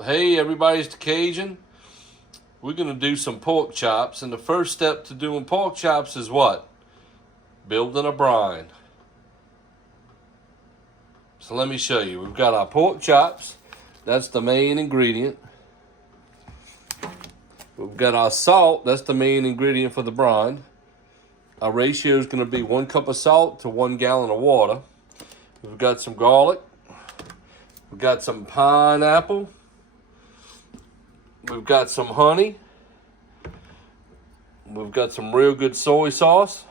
Hey everybody, it's the Cajun. We're going to do some pork chops, and the first step to doing pork chops is what? Building a brine. So let me show you. We've got our pork chops. That's the main ingredient. We've got our salt. That's the main ingredient for the brine. Our ratio is going to be 1 cup of salt to 1 gallon of water. We've got some garlic. We've got some pineapple. We've got some honey. We've got some real good soy sauce.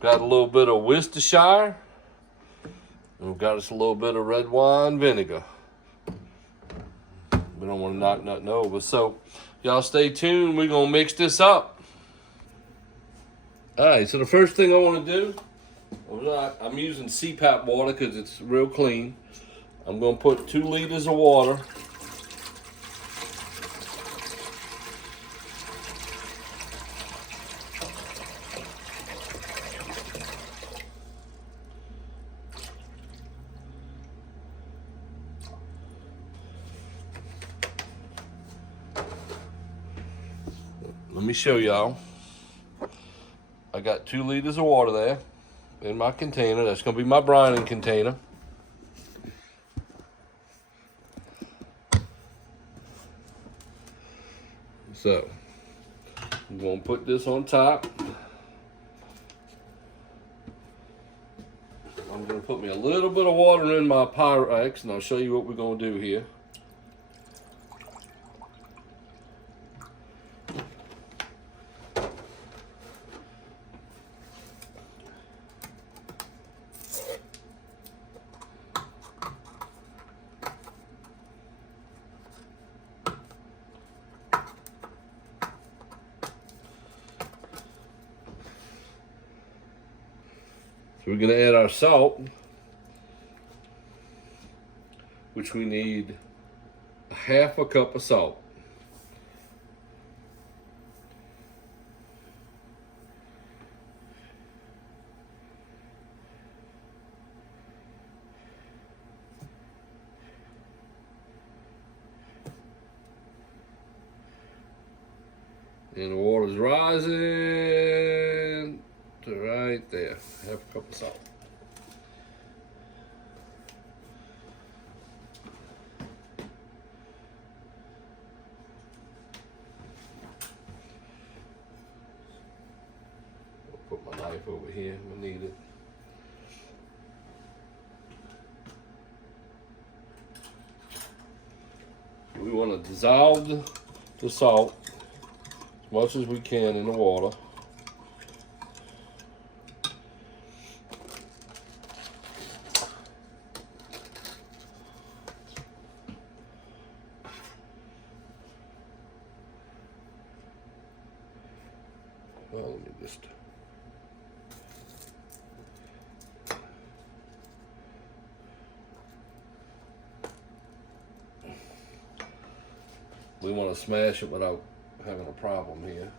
Got a little bit of Worcestershire. And we've got us a little bit of red wine vinegar. We don't want to knock nothing over. So y'all stay tuned. We're going to mix this up. All right, so the first thing I want to do, I'm using CPAP water because it's real clean. I'm going to put 2 liters of water. Let me show y'all. I got 2 liters of water there in my container. That's going to be my brining container. So, I'm going to put this on top. I'm going to put me a little bit of water in my Pyrex, and I'll show you what we're going to do here. So we're going to add our salt, which we need 1/2 cup of salt. And the water's rising to right there. 1/2 cup of salt. I'll put my knife over here if I need it. We want to dissolve the salt as much as we can in the water. Well, let me just... We want to smash it without having a problem here.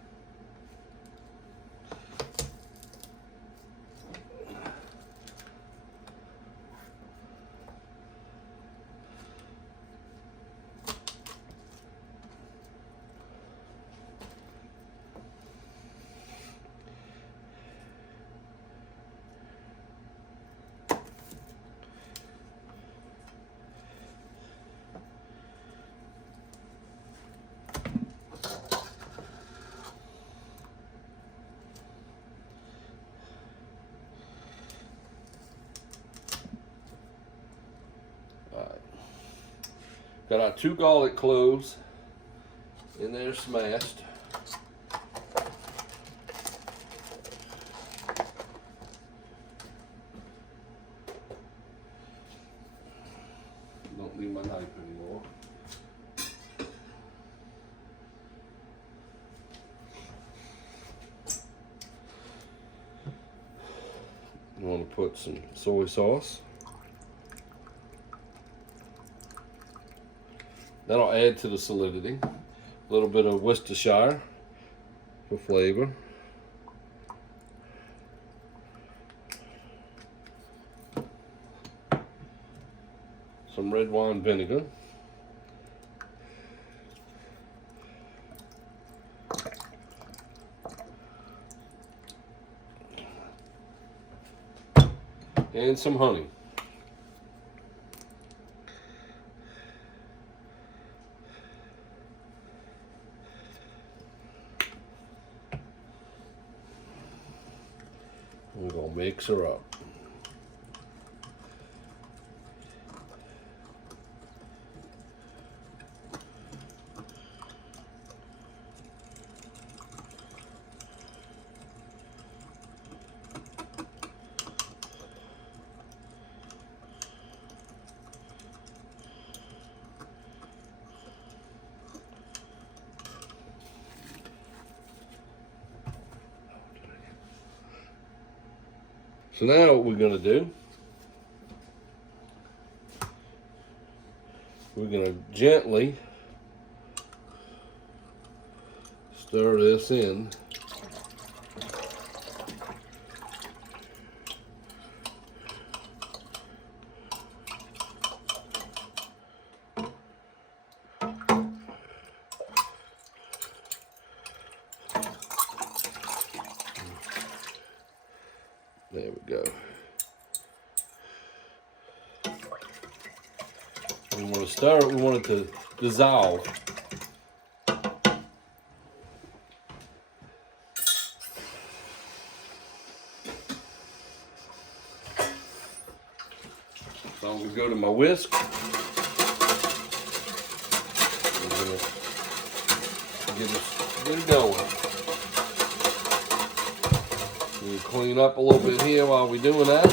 Got our 2 garlic cloves in there smashed. Don't need my knife anymore. You want to put some soy sauce. That'll add to the solidity. A little bit of Worcestershire for flavor. Some red wine vinegar. and some honey. We're going to mix her up. So now what we're going to do, we're going to gently stir this in. There we go. We want to stir it, we want it to dissolve. So I'm going to go to my whisk. I'm going to get it going. We clean up a little bit here while we're doing that.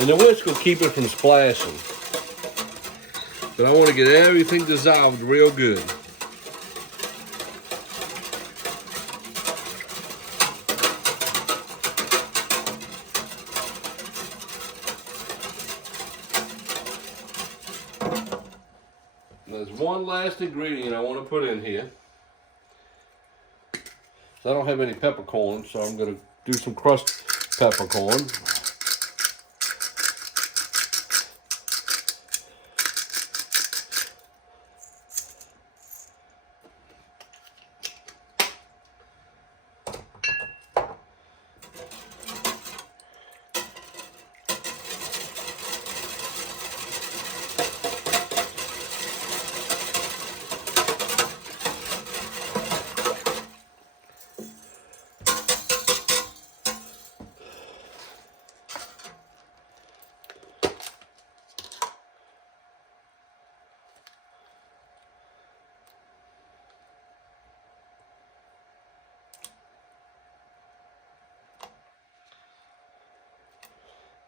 And the whisk will keep it from splashing. But I want to get everything dissolved real good. There's one last ingredient I want to put in here. So I don't have any peppercorn, so I'm going to do some crushed peppercorn.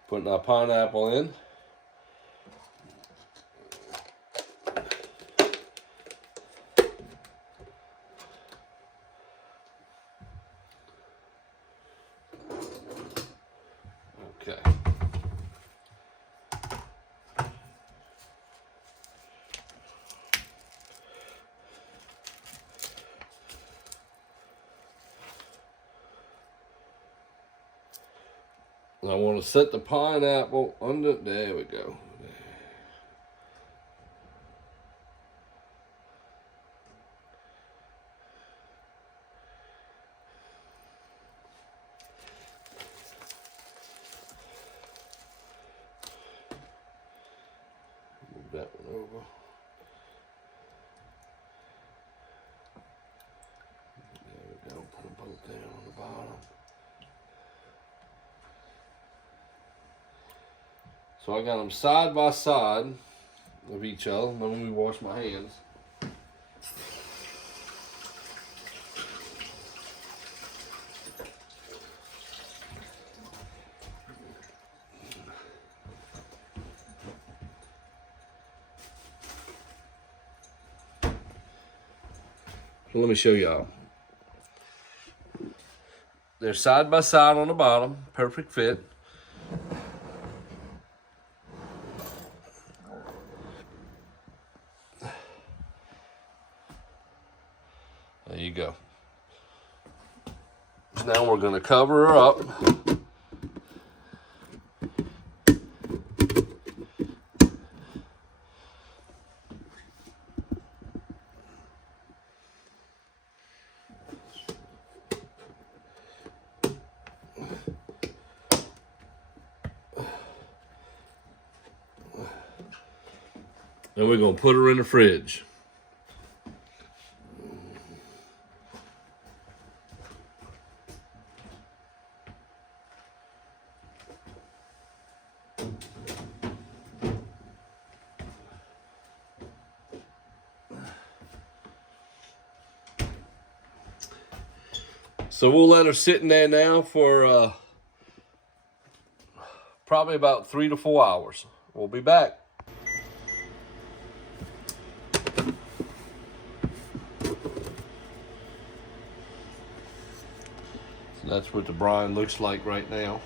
Putting our pineapple in. Okay. And I want to set the pineapple under, there we go. Move that one over. There we go, put them both down on the bottom. So I got them side by side of each other. Let me wash my hands. So let me show y'all. They're side by side on the bottom, perfect fit. There you go. Now we're going to cover her up. And we're going to put her in the fridge. So we'll let her sit in there now for probably about 3 to 4 hours. We'll be back. So that's what the brine looks like right now.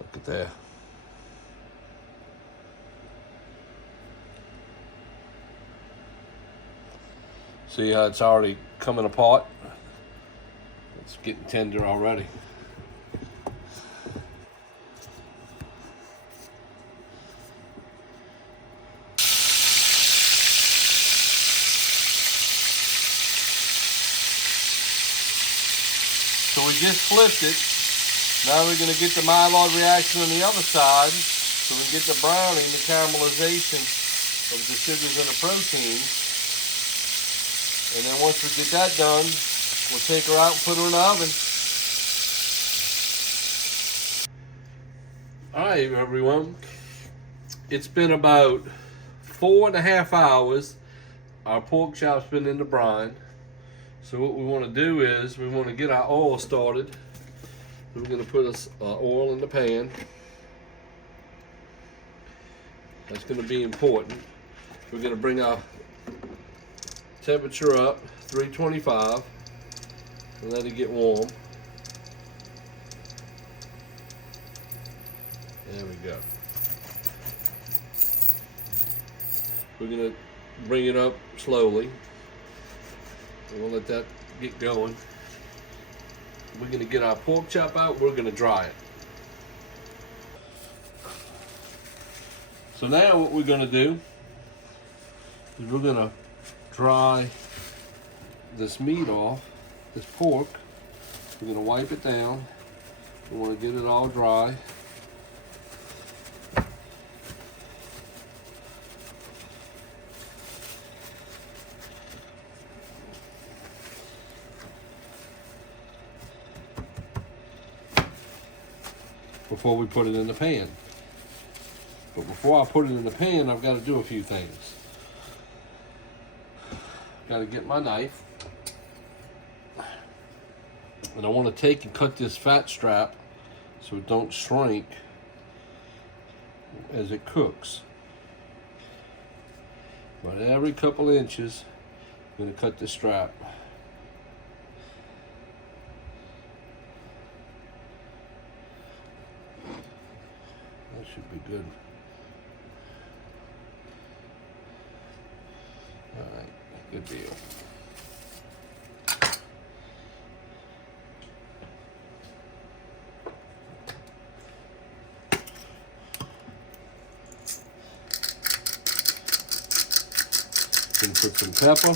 Look at there. See how it's already coming apart? It's getting tender already. So we just flipped it. Now we're going to get the Maillard reaction on the other side, so we can get the browning, the caramelization of the sugars and the proteins. And then once we get that done, we'll take her out and put her in the oven. All right, everyone. It's been about 4.5 hours. Our pork chop's been in the brine. So what we want to do is we want to get our oil started. We're going to put oil in the pan. That's going to be important. We're going to bring our temperature up, 325, and let it get warm. There we go. We're going to bring it up slowly. And we'll let that get going. We're going to get our pork chop out. We're going to dry it. So now what we're going to do is we're going to dry this meat off, this pork. We're going to wipe it down. We want to get it all dry. Before we put it in the pan. But before I put it in the pan, I've got to do a few things. Got to get my knife. And I want to take and cut this fat strap so it don't shrink as it cooks. But every couple inches, I'm going to cut the strap. That should be good. All right, good deal. Gonna put some pepper.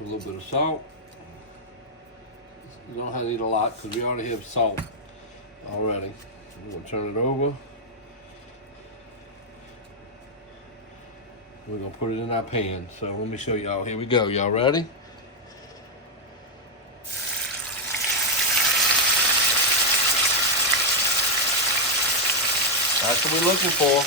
A little bit of salt. You don't have to eat a lot because we already have salt already. We're going to turn it over. We're going to put it in our pan. So let me show y'all. Here we go. Y'all ready? That's what we're looking for.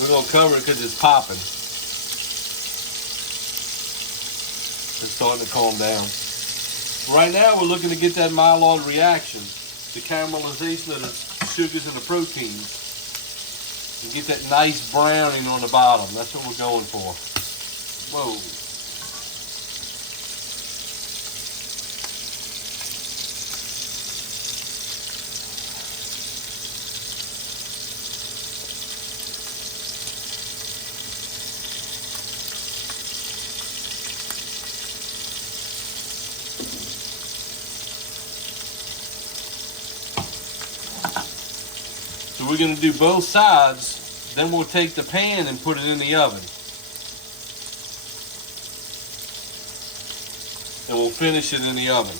We're going to cover it because it's popping. It's starting to calm down. Right now, we're looking to get that Maillard reaction, the caramelization of the sugars and the proteins, and get that nice browning on the bottom. That's what we're going for. Whoa. So we're going to do both sides, then we'll take the pan and put it in the oven. And we'll finish it in the oven.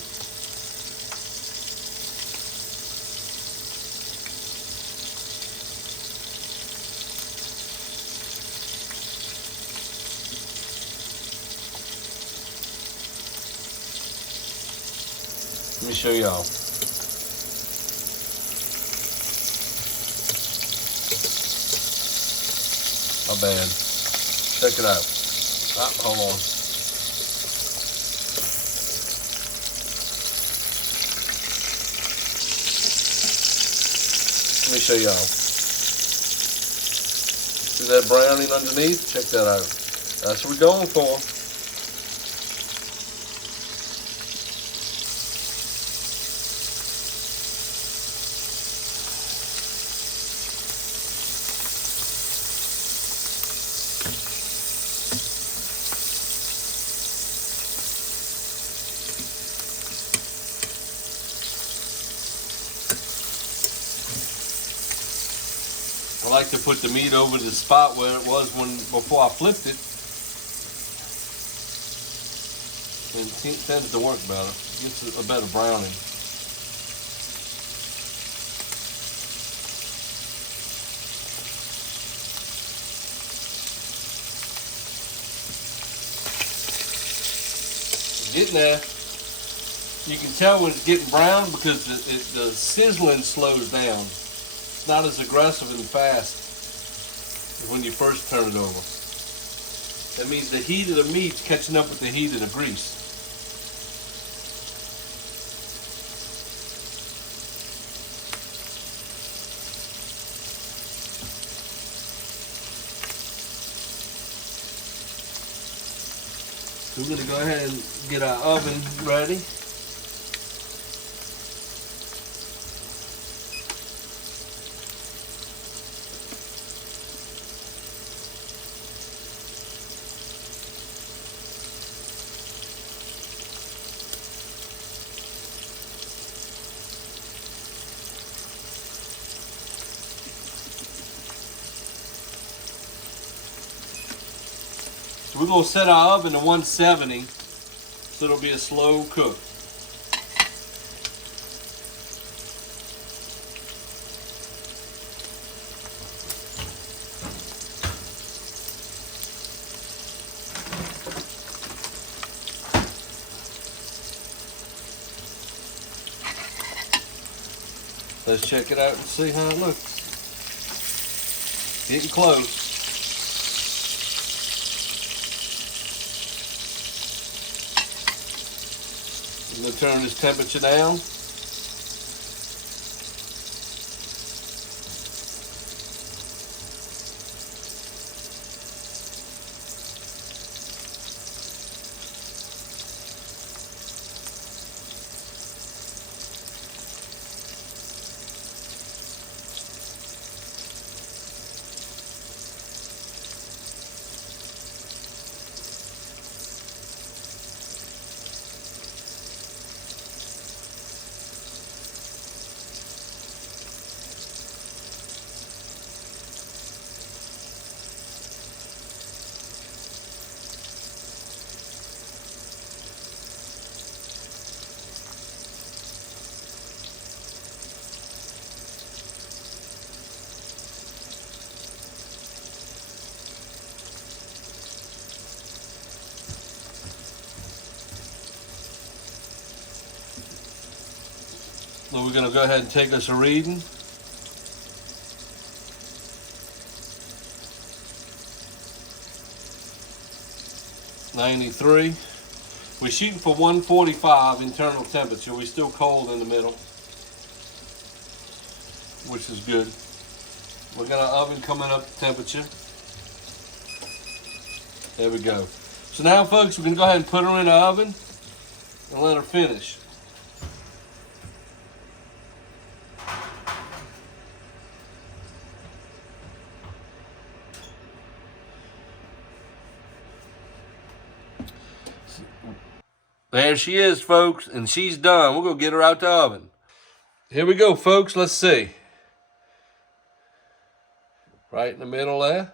Let me show y'all. Not bad. Check it out. Ah, hold on. Let me show y'all. See that browning underneath? Check that out. That's what we're going for. I like to put the meat over the spot where it was before I flipped it. And it tends to work better. Gets a better browning. Getting there. You can tell when it's getting brown because the sizzling slows down. It's not as aggressive and fast as when you first turn it over. That means the heat of the meat's catching up with the heat of the grease. So we're going to go ahead and get our oven ready. We're going to set our oven to 170, so it'll be a slow cook. Let's check it out and see how it looks. Getting close. I'm going to turn this temperature down. So we're going to go ahead and take us a reading. 93. We're shooting for 145 internal temperature. We're still cold in the middle, which is good. We got our oven coming up to temperature. There we go. So now, folks, we're going to go ahead and put her in the oven and let her finish. There she is, folks, and she's done. We're going to get her out the oven. Here we go, folks. Let's see. Right in the middle there.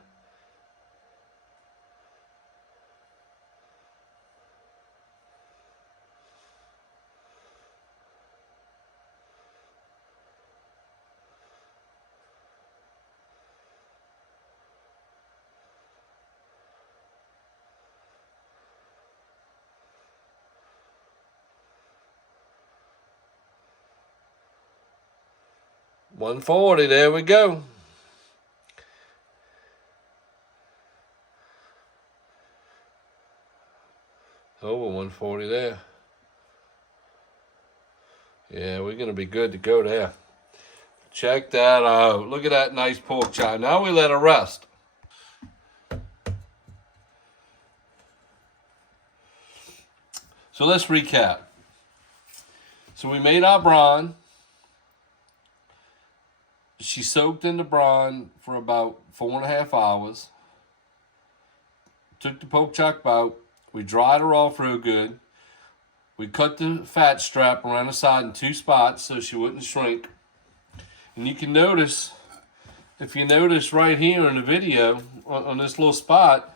$140, there we go. Over $140 there. Yeah, we're going to be good to go there. Check that out. Look at that nice pork chop. Now we let her rest. So let's recap. So we made our brine. She soaked in the brine for about 4.5 hours. Took the pork chop out. We dried her off real good. We cut the fat strap around the side in 2 spots so she wouldn't shrink. And you can notice, if you notice right here in the video, on this little spot,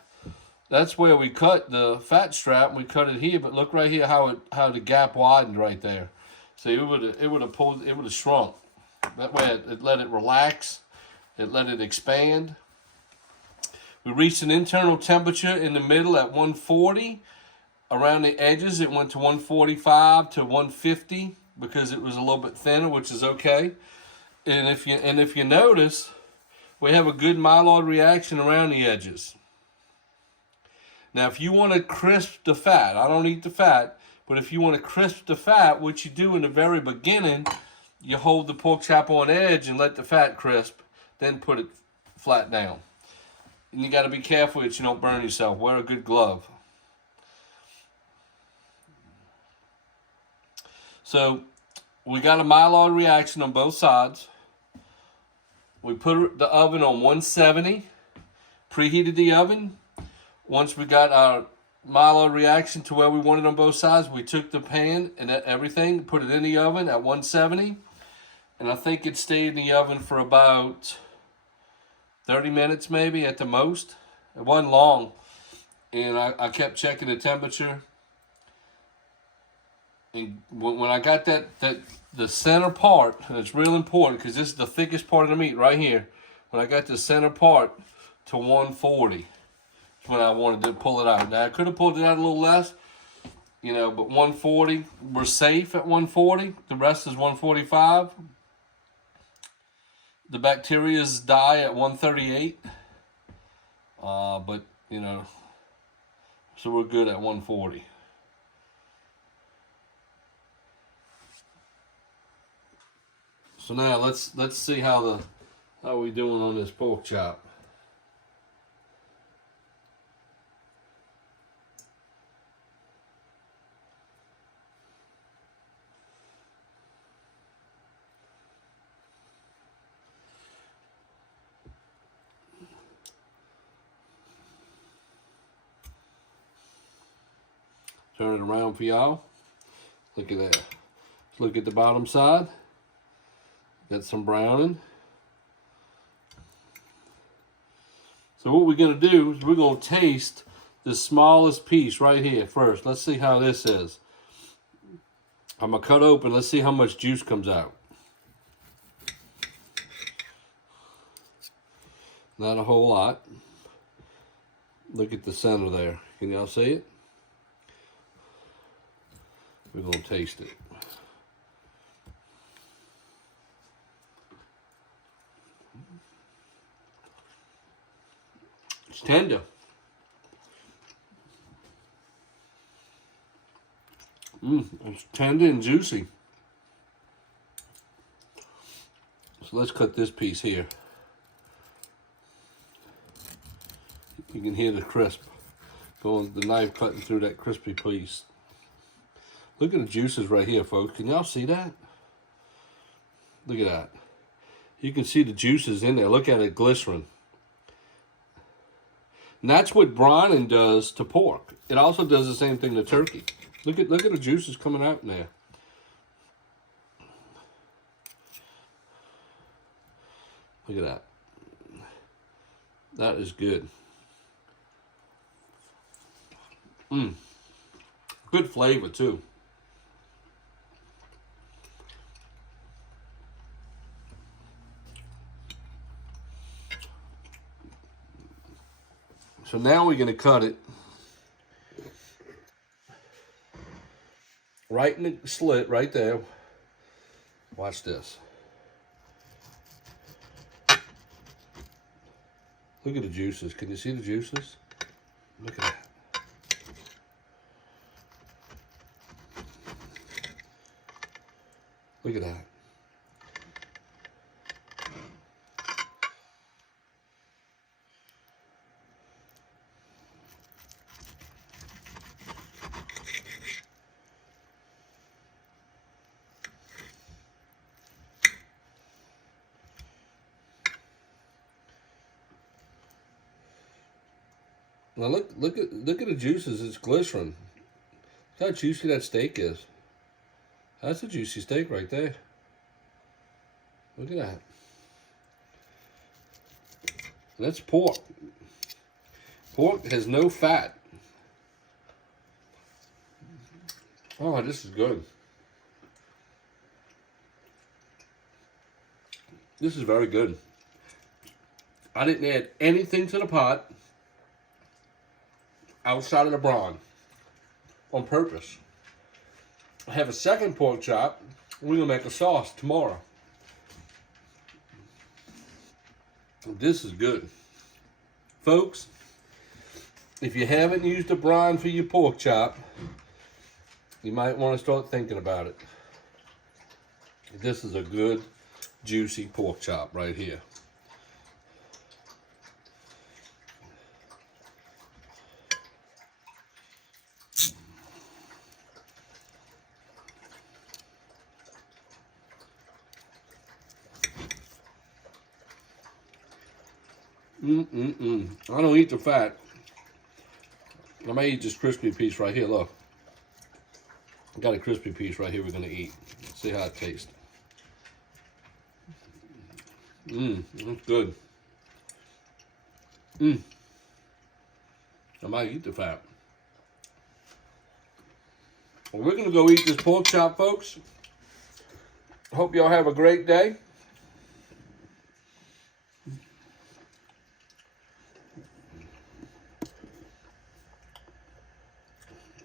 that's where we cut the fat strap. We cut it here, but look right here how the gap widened right there. So it would have shrunk. That way it let it relax. It let it expand. We reached an internal temperature in the middle at 140. Around the edges, it went to 145 to 150 because it was a little bit thinner, which is okay. And if you notice, we have a good Maillard reaction around the edges. Now, if you want to crisp the fat, I don't eat the fat, but if you want to crisp the fat, what you do in the very beginning, you hold the pork chop on edge and let the fat crisp, then put it flat down. And you got to be careful that you don't burn yourself. Wear a good glove. So we got a Maillard reaction on both sides. We put the oven on 170, preheated the oven. Once we got our Maillard reaction to where we wanted on both sides, we took the pan and everything, put it in the oven at 170. And I think it stayed in the oven for about 30 minutes maybe at the most. It wasn't long. And I kept checking the temperature. And when I got the center part, and it's real important because this is the thickest part of the meat right here. When I got the center part to 140, that's when I wanted to pull it out. Now I could have pulled it out a little less, but 140, we're safe at 140. The rest is 145. The bacterias die at 138. But so we're good at 140. So now let's see how we doing on this pork chop. Turn it around for y'all. Look at that. Let's look at the bottom side. Got some browning. So what we're going to do is we're going to taste the smallest piece right here first. Let's see how this is. I'm going to cut open. Let's see how much juice comes out. Not a whole lot. Look at the center there. Can y'all see it? We're going to taste it. It's tender. It's tender and juicy. So let's cut this piece here. You can hear the crisp going, the knife cutting through that crispy piece. Look at the juices right here, folks. Can y'all see that? Look at that. You can see the juices in there. Look at it glycerin. And that's what brining does to pork. It also does the same thing to turkey. Look at the juices coming out in there. Look at that. That is good. Good flavor too. So now we're going to cut it right in the slit right there. Watch this. Look at the juices. Can you see the juices? Look at that. Look at that. Now look at the juices. It's glycerin. Look how juicy that steak is. That's a juicy steak right there. Look at that. And that's pork. Pork has no fat. Oh, this is good. This is very good. I didn't add anything to the pot outside of the brine on purpose. I have a second pork chop. We're gonna make a sauce tomorrow. This is good. Folks, if you haven't used a brine for your pork chop, you might want to start thinking about it. This is a good, juicy pork chop right here. I don't eat the fat. I may eat this crispy piece right here. Look, I got a crispy piece right here we're gonna eat. Let's see how it tastes. That's good. I might eat the fat. Well, we're gonna go eat this pork chop, folks. Hope y'all have a great day.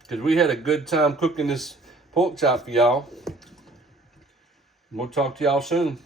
Because we had a good time cooking this pork chop for y'all. We'll talk to y'all soon.